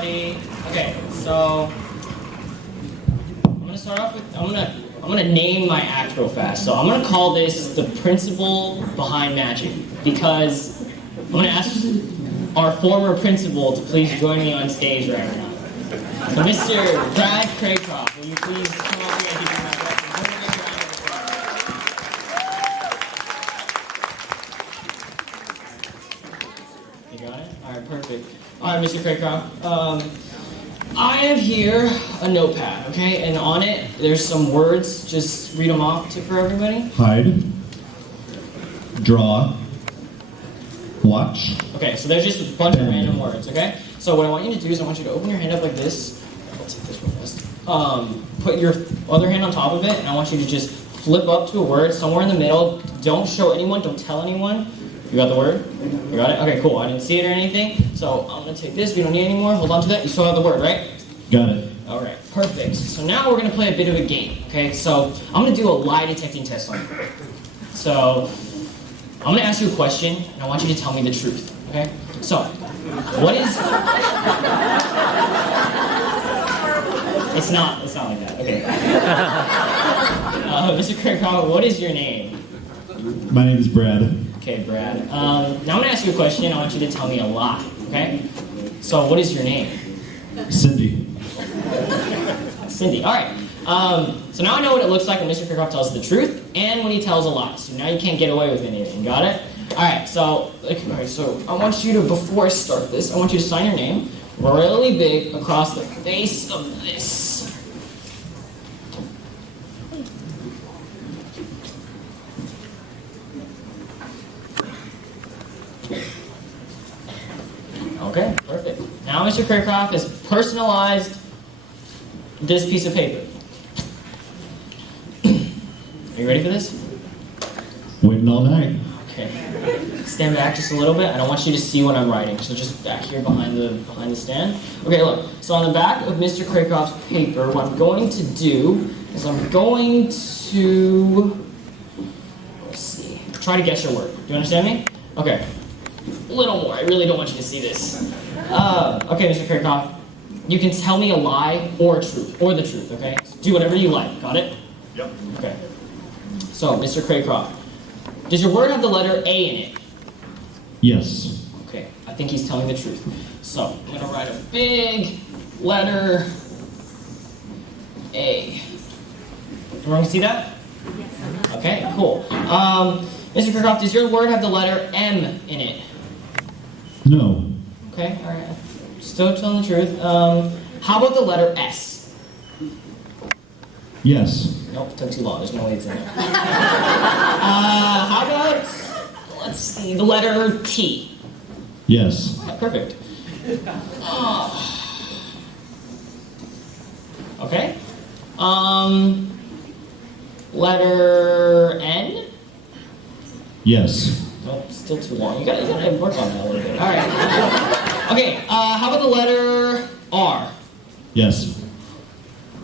everybody. Okay, so I'm gonna start off with I'm gonna name my act real fast. So I'm gonna call this the principle behind magic because I'm gonna ask our former principal to please join me on stage right now. So Mr. Brad Craycroft, will you please come up here and give me my You got it? Alright, perfect. Alright, Mr. Craycroft. I have here a notepad, okay? And on it, there's some words. Just read them off for everybody. Hide. Draw. Watch. Okay, so there's just a bunch of random words, okay? So what I want you to do is I want you to open your hand up like this. I'll take this real fast. Put your other hand on top of it, and I want you to just flip up to a word somewhere in the middle. Don't show anyone, don't tell anyone. You got the word? You got it? Okay, cool. I didn't see it or anything. So I'm gonna take this. We don't need any more. Hold on to that. You still have the word, right? Got it. All right, perfect. So now we're gonna play a bit of a game, okay? So I'm gonna do a lie detecting test on you. So I'm gonna ask you a question, and I want you to tell me the truth, okay? So, what is... It's not like that, okay. Mr. Craycroft, what is your name? My name is Brad. Okay, Brad. Now I'm gonna ask you a question, I want you to tell me a lie, okay? So, what is your name? Cindy. Cindy, all right. So now I know what it looks like when Mr. Craycroft tells the truth and when he tells a lie. So now you can't get away with anything. Got it? All right. So I want you to, before I start this, I want you to sign your name really big across the face of this. Okay, perfect. Now Mr. Craycroft has personalized this piece of paper. Are you ready for this? Waiting all night. Okay. Stand back just a little bit. I don't want you to see what I'm writing, so just back here behind the stand. Okay, look. So on the back of Mr. Craycroft's paper, what I'm going to do is I'm going to, let's see, try to guess your word. Do you understand me? Okay. A little more. I really don't want you to see this. Okay, Mr. Craycroft. You can tell me a lie or a truth, or the truth, okay? Do whatever you like. Got it? Yep. Okay. So, Mr. Craycroft, does your word have the letter A in it? Yes. Okay, I think he's telling the truth. So, I'm going to write a big letter A. Everyone see that? Yes. Okay, cool. Mr. Craycroft, does your word have the letter M in it? No. Okay, all right. Still telling the truth. How about the letter S? Yes. Nope, took too long. There's no way it's in there. How about, let's see, the letter T? Yes. Yeah, perfect. Okay. Letter N? Yes. Nope, still too long. You gotta work on that a little bit. All right. Okay. How about the letter R? Yes.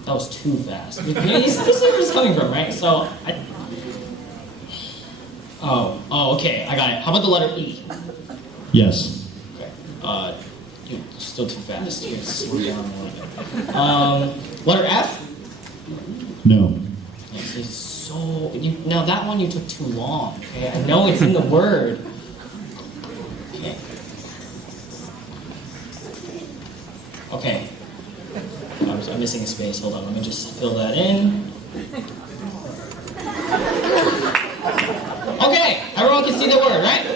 That was too fast. You see where it's coming from, right? So, okay, I got it. How about the letter E? Yes. Okay. You're still too fast. You gotta slow down a little bit. Letter F? No. This is so... now, that one you took too long, okay? I know it's in the word. Okay. Okay. I'm missing a space. Hold on. Let me just fill that in. Okay. Everyone can see the word, right?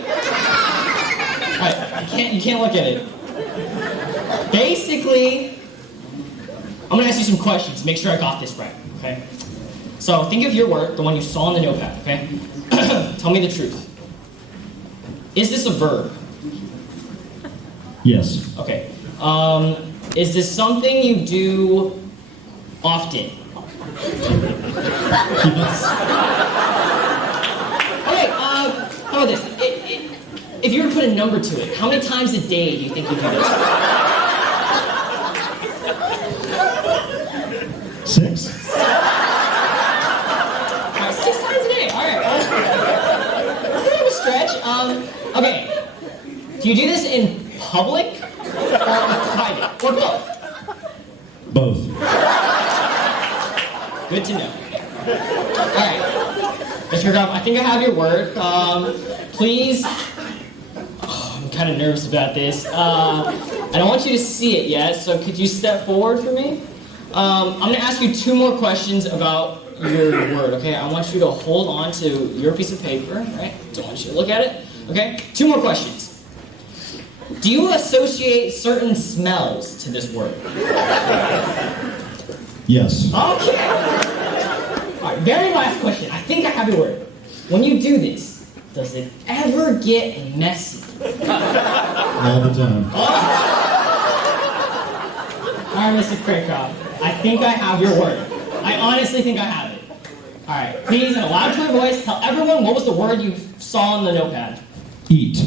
All right. You can't look at it. Basically, I'm going to ask you some questions. Make sure I got this right, okay? So think of your word, the one you saw in the notepad, okay? Tell me the truth. Is this a verb? Yes. Okay. Is this something you do often? Yes. Okay, how about this? If you were to put a number to it, how many times a day do you think you do this? 6. All right, 6 times a day. All right. That's a bit of a stretch. Okay. Do you do this in public or in private? or both? Both. Good to know. All right, Mr. Kirkhoff, I think I have your word. Please. Oh, I'm kind of nervous about this. I don't want you to see it yet, so could you step forward for me? I'm going to ask you 2 more questions about your word, okay? I want you to hold on to your piece of paper, right? Don't want you to look at it, okay? 2 more questions. Do you associate certain smells to this word? Yes. Okay. All right, very last question. I think I have your word. When you do this, does it ever get messy? All the time. All right, Mr. Kirkhoff. I think I have your word. I honestly think I have it. All right, please, in a loud, clear voice, tell everyone what was the word you saw on the notepad. Eat.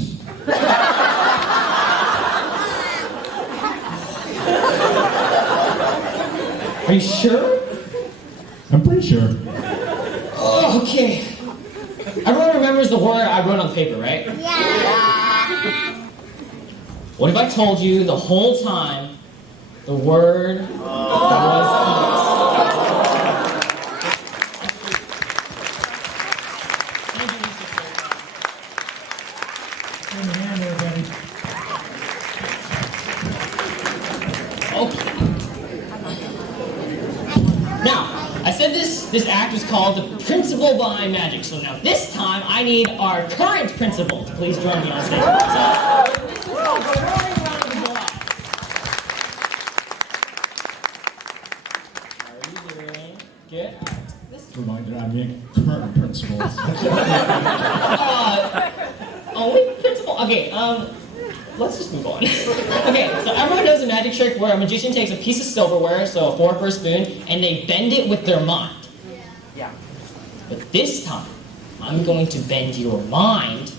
Are you sure? I'm pretty sure. Oh, okay. Everyone remembers the word I wrote on paper, right? Yeah. What if I told you the whole time the word was eat? Thank you, Mr. Kirkhoff. Okay. Now, I said this act was called the Principal by Magic. So now this time I need our current principal to please join me on stage. So, this is a roaring round of applause. How are you doing? Good? Reminder, I'm the current principal. Only principal? Okay, let's just move on. Okay, so everyone knows a magic trick where a magician takes a piece of silverware, so a fork or a spoon, and they bend it with their mind. Yeah. But this time, I'm going to bend your mind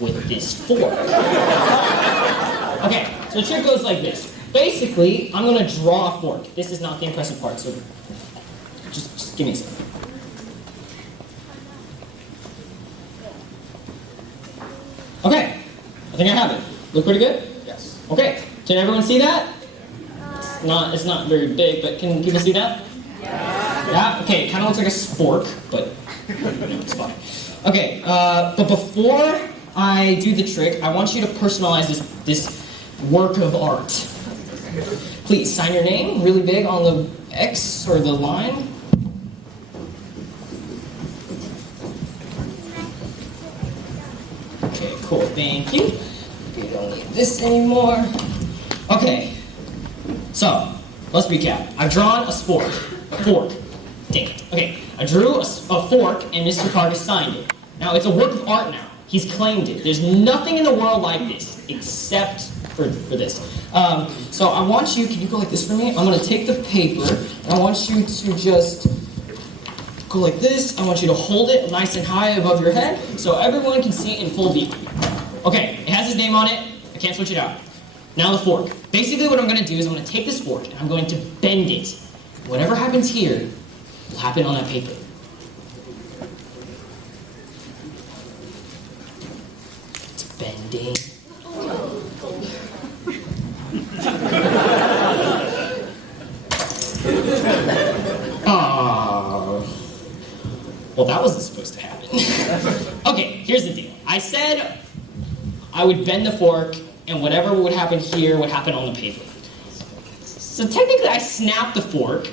with this fork. Okay, so the trick goes like this. Basically, I'm going to draw a fork. This is not the impressive part, so just give me a second. Okay, I think I have it. Look pretty good? Yes. Okay, can everyone see that? It's not very big, but can people see that? Yeah? Okay, it kind of looks like a spork, but it's fine. Okay, but before I do the trick, I want you to personalize this work of art. Please, sign your name really big on the X or the line. Okay, cool, thank you. We don't need this anymore. Okay, so, let's recap. I've drawn a fork. Dang it. Okay, I drew a fork and Mr. Carter signed it. Now, it's a work of art now. He's claimed it. There's nothing in the world like this, except for this. So I want you, can you go like this for me? I'm going to take the paper, and I want you to just go like this. I want you to hold it nice and high above your head, so everyone can see it in full view. Okay, it has his name on it. I can't switch it out. Now the fork. Basically what I'm going to do is I'm going to take this fork, and I'm going to bend it. Whatever happens here will happen on that paper. It's bending. Well, that wasn't supposed to happen. Okay, here's the deal. I said I would bend the fork, and whatever would happen here would happen on the paper. So technically, I snapped the fork,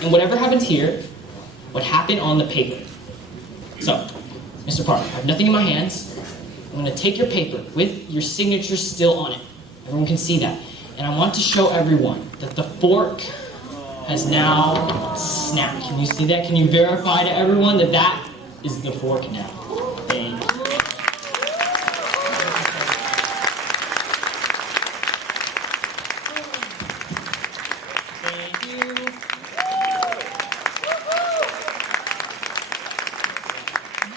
and whatever happens here would happen on the paper. So, Mr. Park, I have nothing in my hands. I'm going to take your paper with your signature still on it. Everyone can see that. And I want to show everyone that the fork has now snapped. Can you see that? Can you verify to everyone that that is the fork now? Thank you. Thank you.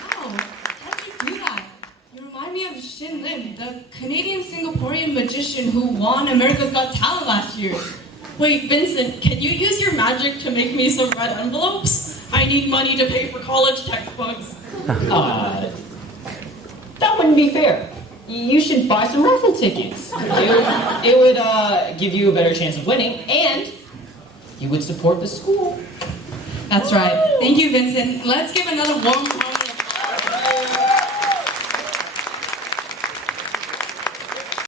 Wow, how did you do that? You remind me of Shin Lim, the Canadian-Singaporean magician who won America's Got Talent last year. Wait, Vincent, can you use your magic to make me some red envelopes? I need money to pay for college textbooks. That wouldn't be fair. you should buy some raffle tickets. It would give you a better chance of winning, and you would support the school. That's right. Thank you, Vincent. Let's give another warm